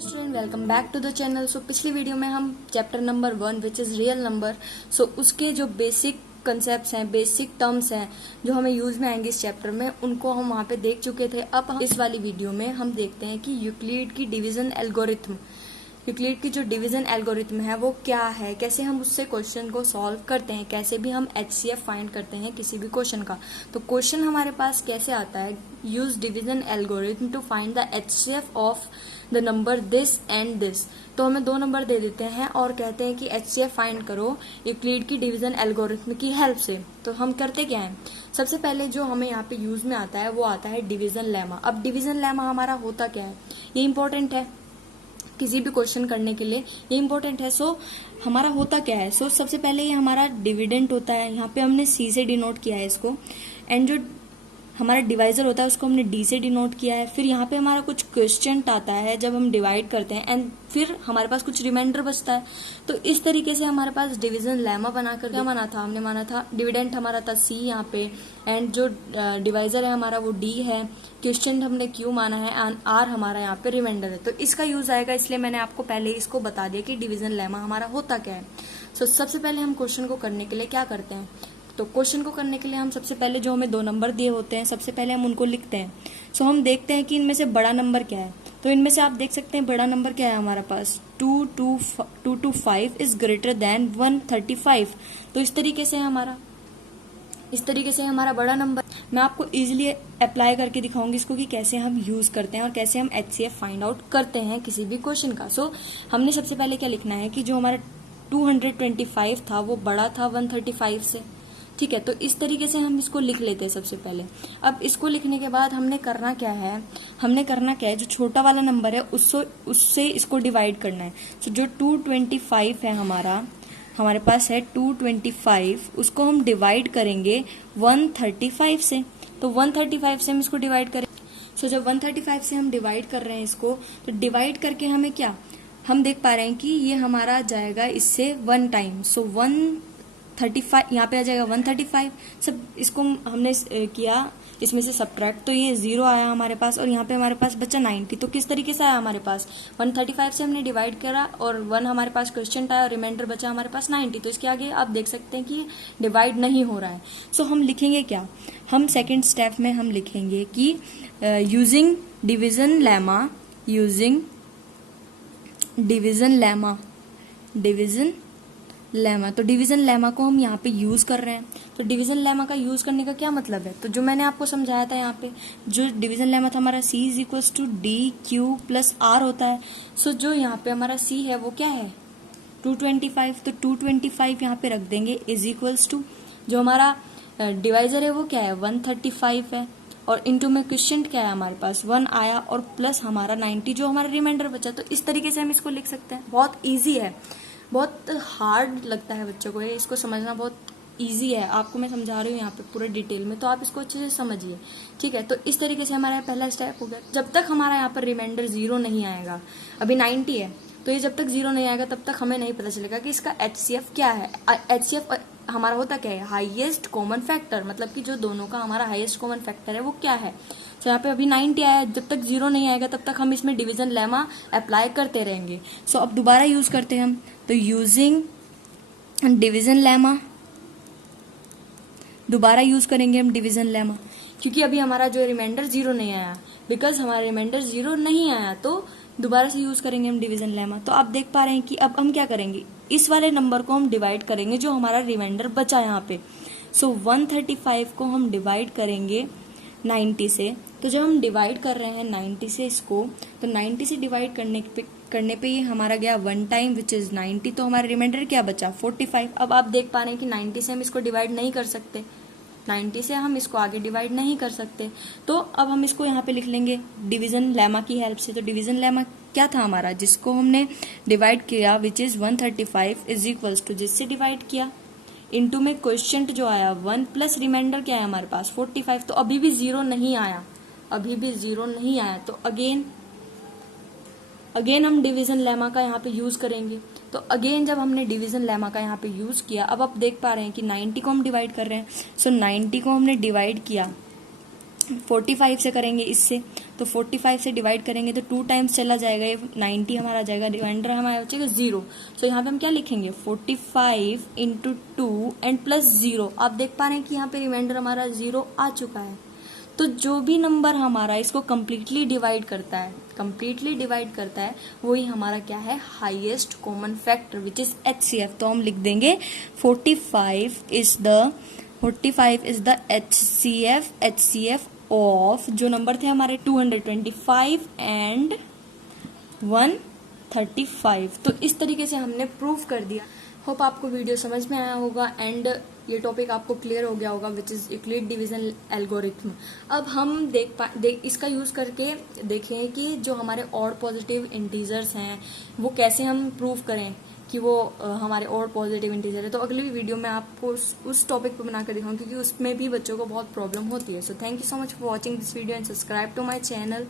Student welcome back to the channel. So पिछली video में हम chapter number 1 which is real number, so उसके जो बेसिक कंसेप्ट्स हैं, बेसिक टर्म्स हैं जो हमें यूज में आएंगे इस चैप्टर में, उनको हम वहां पे देख चुके थे। अब इस वाली वीडियो में हम देखते हैं कि यूक्लिड की डिवीजन एल्गोरिथम, यूक्लिड की जो डिवीजन एल्गोरिथम है वो क्या है, कैसे हम उससे क्वेश्चन को सॉल्व करते हैं, कैसे भी हम HCF फाइंड करते हैं किसी भी क्वेश्चन का। तो क्वेश्चन हमारे पास कैसे आता है, use division algorithm to find the HCF of the number this and this. तो हमें दो नंबर दे देते हैं और कहते हैं कि HCF फाइंड करो यूक्लिड की डिवीजन एल्गोरिथम की हेल्प से। तो हम करते क्या है, सबसे पहले जो हमें यहाँ पे यूज में आता है वो आता है डिवीजन लेमा। अब डिवीजन लेमा हमारा होता क्या है, ये इंपॉर्टेंट है किसी भी क्वेश्चन करने के लिए, ये इंपॉर्टेंट है। सो हमारा होता क्या है, सो सबसे पहले ये हमारा डिविडेंट होता है, यहाँ पे हमने C से डिनोट किया है इसको, एंड जो हमारा डिवाइजर होता है उसको हमने D से डिनोट किया है। फिर यहाँ पे हमारा कुछ क्वेश्चन आता है जब हम डिवाइड करते हैं, एंड फिर हमारे पास कुछ रिमाइंडर बचता है। तो इस तरीके से हमारे पास डिवीजन लेमा बनाकर क्या माना था, हमने माना था डिविडेंट हमारा था C यहाँ पे, एंड जो डिवाइजर है हमारा वो D है, क्वेश्चन हमने Q माना है, एंड R हमारा यहाँ पे रिमाइंडर है। तो इसका यूज आएगा, इसलिए मैंने आपको पहले इसको बता दिया कि डिवीजन लेमा हमारा होता क्या है। सो सबसे पहले हम क्वेश्चन को करने के लिए क्या करते हैं, तो क्वेश्चन को करने के लिए हम सबसे पहले जो हमें दो नंबर दिए होते हैं सबसे पहले हम उनको लिखते हैं। सो हम देखते हैं कि इनमें से बड़ा नंबर क्या है। तो इनमें से आप देख सकते हैं बड़ा नंबर क्या है हमारे पास, 225 इज ग्रेटर देन 135। तो इस तरीके से हमारा बड़ा नंबर, मैं आपको इजीली अप्लाई करके दिखाऊंगी इसको कि कैसे हम यूज करते हैं और कैसे हम HCF फाइंड आउट करते हैं किसी भी क्वेश्चन का। सो हमने सबसे पहले क्या लिखना है कि जो हमारा 225 था वो बड़ा था 135 से, ठीक है। तो इस तरीके से हम इसको लिख लेते हैं सबसे पहले। अब इसको लिखने के बाद हमने करना क्या है, जो छोटा वाला नंबर है उससे इसको डिवाइड करना है। तो जो 225 है हमारे पास है 225, उसको हम डिवाइड करेंगे 135 से। तो 135 से हम इसको डिवाइड करें। सो जब 135 से हम डिवाइड कर रहे हैं इसको, तो डिवाइड करके हमें क्या, हम देख पा रहे हैं कि ये हमारा जाएगा इससे 1 टाइम। सो 135 यहाँ पे आ जाएगा 135। सब इसको हमने किया इसमें से सब्ट्रैक्ट, तो ये 0 आया हमारे पास, और यहाँ पे हमारे पास बचा 90। तो किस तरीके से आया हमारे पास, 135 से हमने डिवाइड करा और 1 हमारे पास क्वेश्चन आया और रिमाइंडर बचा हमारे पास 90। तो इसके आगे आप देख सकते हैं कि डिवाइड नहीं हो रहा है। सो हम लिखेंगे क्या, हम सेकेंड स्टेप में हम लिखेंगे कि यूजिंग डिविजन लेमा, तो डिवीजन लेमा को हम यहाँ पे यूज कर रहे हैं। तो डिवीजन लेमा का यूज करने का क्या मतलब है, तो जो मैंने आपको समझाया था यहाँ पे, जो डिवीजन लेमा था हमारा C is equals to DQ plus R होता है। सो जो यहाँ पे हमारा C है वो क्या है 225, तो 225 यहाँ पे रख देंगे इज इक्वल्स टू जो हमारा डिवाइजर है वो क्या है 135 है, और इनटू में क्वेश्चन क्या है हमारे पास 1 आया, और प्लस हमारा 90 जो हमारा रिमाइंडर बचा। तो इस तरीके से हम इसको लिख सकते हैं। बहुत ईजी है, बहुत हार्ड लगता है बच्चों को ये, इसको समझना बहुत इजी है। आपको मैं समझा रही हूँ यहाँ पे पूरे डिटेल में, तो आप इसको अच्छे से समझिए, ठीक है। तो इस तरीके से हमारा पहला स्टेप हो गया। जब तक हमारा यहाँ पर रिमाइंडर 0 नहीं आएगा, अभी 90 है, तो ये जब तक 0 नहीं आएगा तब तक हमें नहीं पता चलेगा कि इसका HCF क्या है। HCF हमारा होता क्या है, हाईएस्ट कॉमन फैक्टर, मतलब कि जो दोनों का हमारा हाईएस्ट कॉमन फैक्टर है वो क्या है। तो यहाँ पे अभी 90 आया है, जब तक 0 नहीं आएगा तब तक हम इसमें डिवीजन लेमा अप्लाई करते रहेंगे। सो अब दोबारा यूज करते हैं हम, तो यूजिंग डिवीजन लेमा, दोबारा यूज करेंगे हम डिवीजन लेमा, क्योंकि अभी हमारा जो रिमाइंडर 0 नहीं आया, बिकॉज हमारा रिमाइंडर 0 नहीं आया, तो दोबारा से यूज करेंगे हम डिवीजन लेमा। तो आप देख पा रहे हैं कि अब हम क्या करेंगे, इस वाले नंबर को हम डिवाइड करेंगे जो हमारा रिमाइंडर बचा यहाँ पे। सो 135 को हम डिवाइड करेंगे 90 से। तो जब हम डिवाइड कर रहे हैं 90 से इसको, तो 90 से डिवाइड करने पे ये हमारा गया 1 टाइम विच इज 90। तो हमारा रिमाइंडर क्या बचा 45। अब आप देख पा रहे हैं कि 90 से हम इसको डिवाइड नहीं कर सकते, 90 से हम इसको आगे डिवाइड नहीं कर सकते। तो अब हम इसको यहाँ पे लिख लेंगे डिवीजन लेमा की हेल्प से। तो डिवीजन लेमा क्या था हमारा, जिसको हमने डिवाइड किया which is 135 is equals to, जिससे डिवाइड किया इनटू में क्वेश्चन जो आया 1 प्लस रिमाइंडर क्या है हमारे पास 45। तो अभी भी 0 नहीं आया, तो अगेन हम डिवीजन लेमा का यहाँ पे यूज करेंगे। तो अगेन जब हमने डिवीजन लेमा का यहाँ पे यूज किया, अब आप देख पा रहे हैं कि 90 को हम डिवाइड कर रहे हैं। सो 90 को हमने डिवाइड किया 45 से करेंगे इससे, तो 45 से डिवाइड करेंगे तो 2 टाइम्स चला जाएगा, ये 90 हमारा आ जाएगा, रिमाइंडर हमारा बचेगा 0। सो यहाँ पे हम क्या लिखेंगे 45 इंटू 2 एंड प्लस 0। आप देख पा रहे हैं कि यहाँ पे रिमाइंडर हमारा 0 आ चुका है। तो जो भी नंबर हमारा इसको कंप्लीटली डिवाइड करता है वही हमारा क्या है, highest common factor which is HCF। तो हम लिख देंगे 45 इज द HCF ऑफ जो नंबर थे हमारे 225 एंड 135। तो इस तरीके से हमने प्रूव कर दिया। होप आपको वीडियो समझ में आया होगा एंड ये टॉपिक आपको क्लियर हो गया होगा which is Euclid division algorithm. अब हम इसका यूज करके देखें कि जो हमारे ऑड पॉजिटिव इंटीजर्स हैं वो कैसे हम प्रूव करें कि वो हमारे और पॉजिटिव इंटीजर है। तो अगली वीडियो में आपको उस टॉपिक पे बनाकर दिखाऊंगी क्योंकि उसमें भी बच्चों को बहुत प्रॉब्लम होती है। So thank you so much for watching this video and subscribe to my channel.